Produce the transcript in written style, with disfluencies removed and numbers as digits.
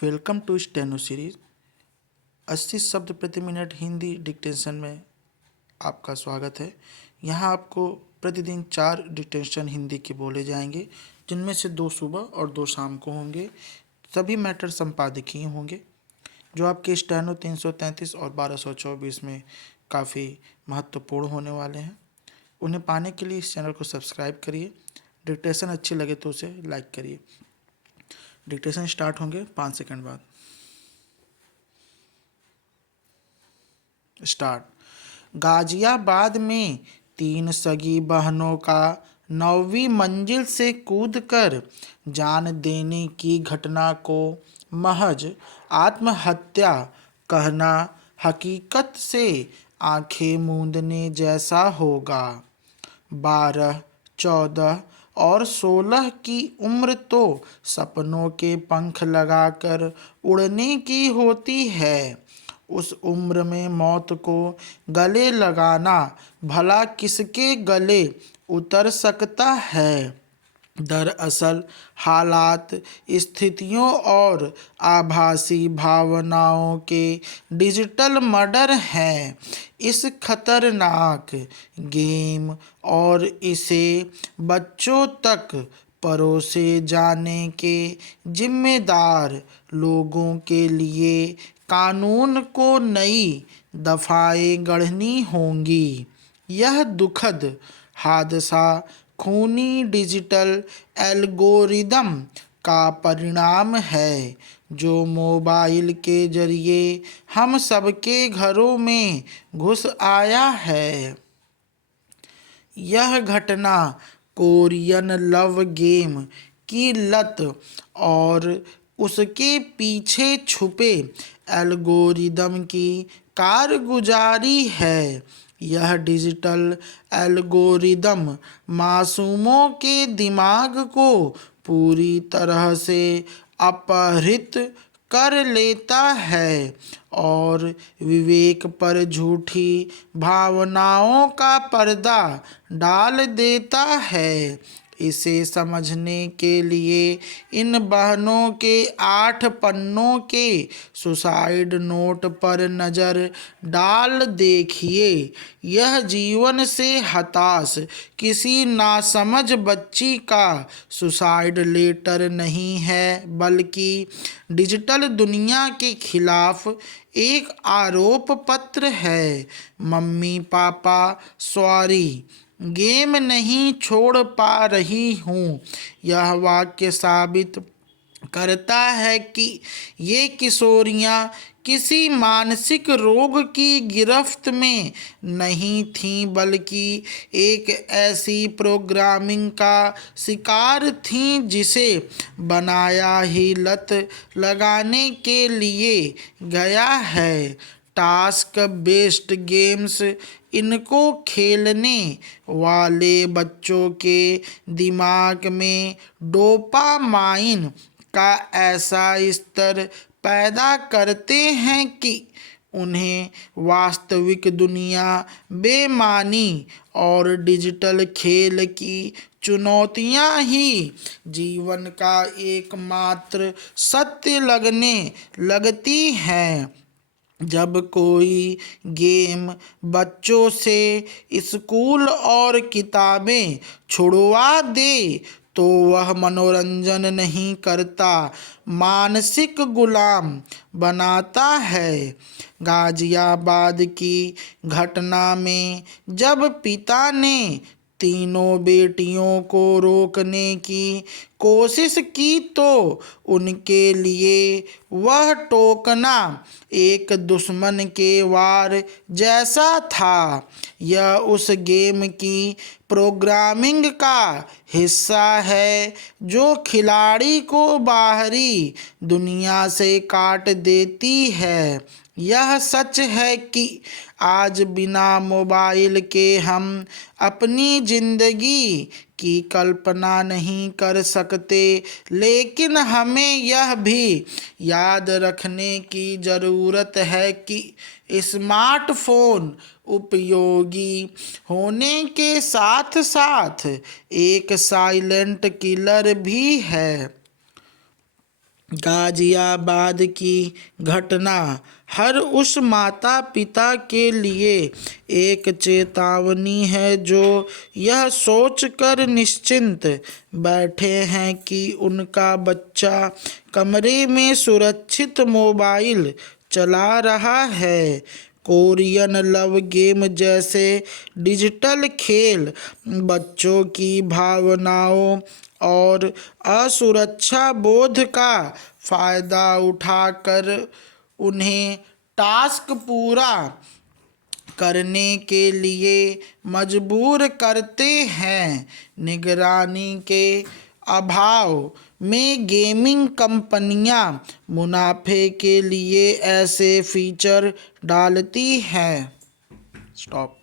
Welcome to steno series. 80 शब्द प्रति minute Hindi dictation में आपका स्वागत है। यहाँ आपको प्रतिदिन 4 डिक्टेशन हिंदी के बोले जाएंगे, जिनमें से 2 सुबह और 2 शाम को होंगे। सभी मैटर संपादकीय होंगे, जो आपके स्टेनो 333 और 1224 में काफ़ी महत्वपूर्ण होने वाले हैं। उन्हें पाने के लिए इस चैनल को सब्सक्राइब करिए। डिक्टेशन अच्छी लगे तो उसे लाइक करिए। डिक्टेशन स्टार्ट होंगे 5 सेकंड बाद। स्टार्ट। गाजियाबाद में 3 सगी बहनों का 9वीं मंजिल से कूदकर जान देने की घटना को महज आत्महत्या कहना हकीकत से आंखें मूंदने जैसा होगा। 12, 14 और 16 की उम्र तो सपनों के पंख लगाकर उड़ने की होती है। उस उम्र में मौत को गले लगाना भला किसके गले उतर सकता है। दरअसल हालात, स्थितियों और आभासी भावनाओं के डिजिटल मर्डर हैं। इस खतरनाक गेम और इसे बच्चों तक परोसे जाने के जिम्मेदार लोगों के लिए कानून को नई दफ़ाएं गढ़नी होंगी। यह दुखद हादसा खूनी डिजिटल एल्गोरिदम का परिणाम है, जो मोबाइल के जरिए हम सबके घरों में घुस आया है। यह घटना कोरियन लव गेम की लत और उसके पीछे छुपे एल्गोरिदम की कारगुजारी है। यह डिजिटल एल्गोरिदम मासूमों के दिमाग को पूरी तरह से अपहरित कर लेता है और विवेक पर झूठी भावनाओं का पर्दा डाल देता है। इसे समझने के लिए इन बहनों के 8 पन्नों के सुसाइड नोट पर नज़र डाल देखिए। यह जीवन से हताश किसी नासमझ बच्ची का सुसाइड लेटर नहीं है, बल्कि डिजिटल दुनिया के खिलाफ एक आरोप पत्र है। मम्मी पापा सॉरी, गेम नहीं छोड़ पा रही हूँ। यह वाक्य साबित करता है कि ये किशोरियाँ किसी मानसिक रोग की गिरफ्त में नहीं थीं, बल्कि एक ऐसी प्रोग्रामिंग का शिकार थीं जिसे बनाया ही लत लगाने के लिए गया है। टास्क बेस्ड गेम्स इनको खेलने वाले बच्चों के दिमाग में डोपामाइन का ऐसा स्तर पैदा करते हैं कि उन्हें वास्तविक दुनिया, बेमानी और डिजिटल खेल की चुनौतियां ही जीवन का एकमात्र सत्य लगने लगती हैं। जब कोई गेम बच्चों से स्कूल और किताबें छुड़वा दे, तो वह मनोरंजन नहीं करता, मानसिक गुलाम बनाता है। गाजियाबाद की घटना में जब पिता ने तीनों बेटियों को रोकने की कोशिश की, तो उनके लिए वह टोकना एक दुश्मन के वार जैसा था। यह उस गेम की प्रोग्रामिंग का हिस्सा है जो खिलाड़ी को बाहरी दुनिया से काट देती है। यह सच है कि आज बिना मोबाइल के हम अपनी जिंदगी की कल्पना नहीं कर सकते, लेकिन हमें यह भी याद रखने की ज़रूरत है कि स्मार्टफोन उपयोगी होने के साथ साथ एक साइलेंट किलर भी है। गाजियाबाद की घटना हर उस माता पिता के लिए एक चेतावनी है जो यह सोचकर निश्चिंत बैठे हैं कि उनका बच्चा कमरे में सुरक्षित मोबाइल चला रहा है। कोरियन लव गेम जैसे डिजिटल खेल बच्चों की भावनाओं और असुरक्षा बोध का फायदा उठाकर उन्हें टास्क पूरा करने के लिए मजबूर करते हैं। निगरानी के अभाव में गेमिंग कंपनियां मुनाफे के लिए ऐसे फीचर डालती हैं। स्टॉप।